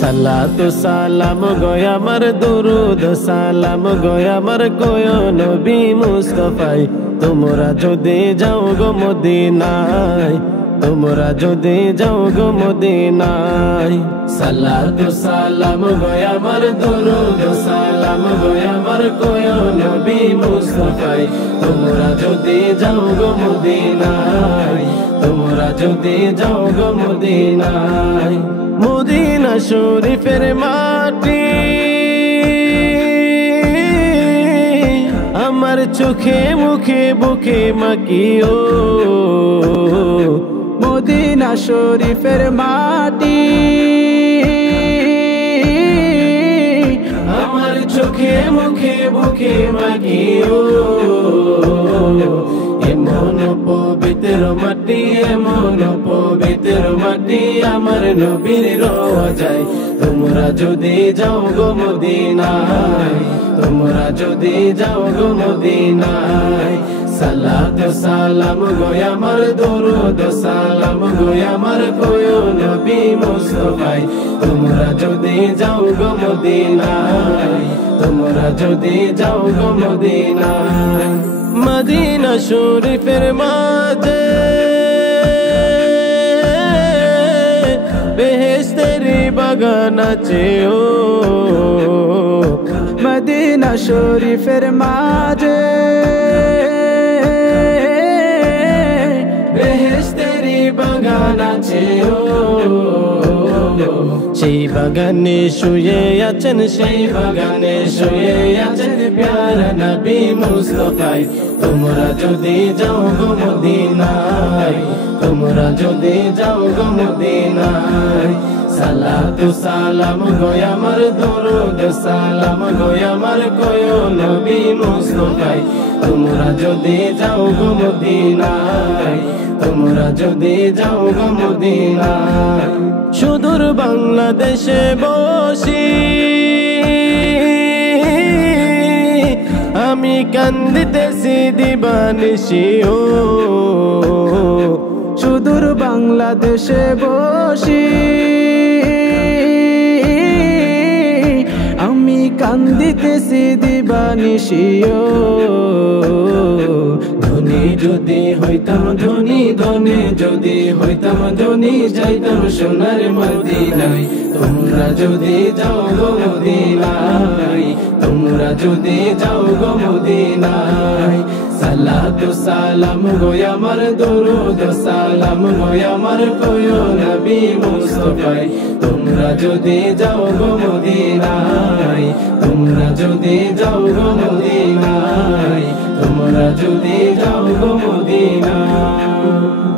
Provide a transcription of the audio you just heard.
সালাতু সালাম গয় আমার দুরুদ সালাম গয় আমার কয় নবী মুস্তাফাই তোমরা যদি যাও গো মদিনায় তোমরা যদি যাও গো মদিনায় সালাতু সালাম গয় আমার দুরুদ সালাম গয় আমার কয় নবী মুস্তাফাই তোমরা যদি যাও গো মদিনায় তোমরা যদি যাও গো মদিনায় মদিনা শরীফের মাটি আমার চোখে মুখে বুকে মাকিও মদিনা শরীফের মাটি আমার চোখে মুখে বুকে মাকিও এমন পবিত্র মাটি এমন পবিত্র মাটি আমার নবীর রওজায় তোমরা যদি যাও গো মদিনায় তোমরা যদি যাও গো মদিনায় সালাত সালাম গয় আমার দরুদ সালাম গয় আমার কয় নবী মুস্তাফাই তোমরা যদি যাও গো মদিনায় তোমরা যদি যাও গো মদিনায় মদিনা শরীফের মাঝে বেহেশতের বাগান আছে ও মদিনা শরীফের মাঝে বেহেশতের বাগান আছে ও সেই বাগানে শুয়ে আছেন সেই বাগানে শুয়ে আছেন প্যারা নবী মুস্তাফাই তোমরা যদি যাও গো মদিনায় তোমরা যদি যাও গো মদিনায় সালাতু সালাম গয় আমার দরুদ সালাম গয় আমার কয় নবী মুস্তাফাই তোমরা যদি যাও গো মদিনায় তোমরা যদি যাও গো মদিনায় সুদূর বাংলাদেশে বসি আমি কান্দিতেছি দিবানিশি ও সুদূর বাংলাদেশে বসি আমি কান্দিতেছি দিবানিশি ও ধনী যদি হইতাম ধনী ধনী যদি হইতাম ধনী যাইতাম সোনার মদিনায় তোমরা যদি যাও গো মদিনায় তোমরা যদি যাও গো মদিনায় সালাতু সালাম গয় আমার দরুদ সালাম গয় আমার কয় নবী মুস্তাফাই তোমরা যদি যাও গো মদিনায় তোমরা যদি যাও গো মদিনায় তোমরা যদি যাও গো মদিনায়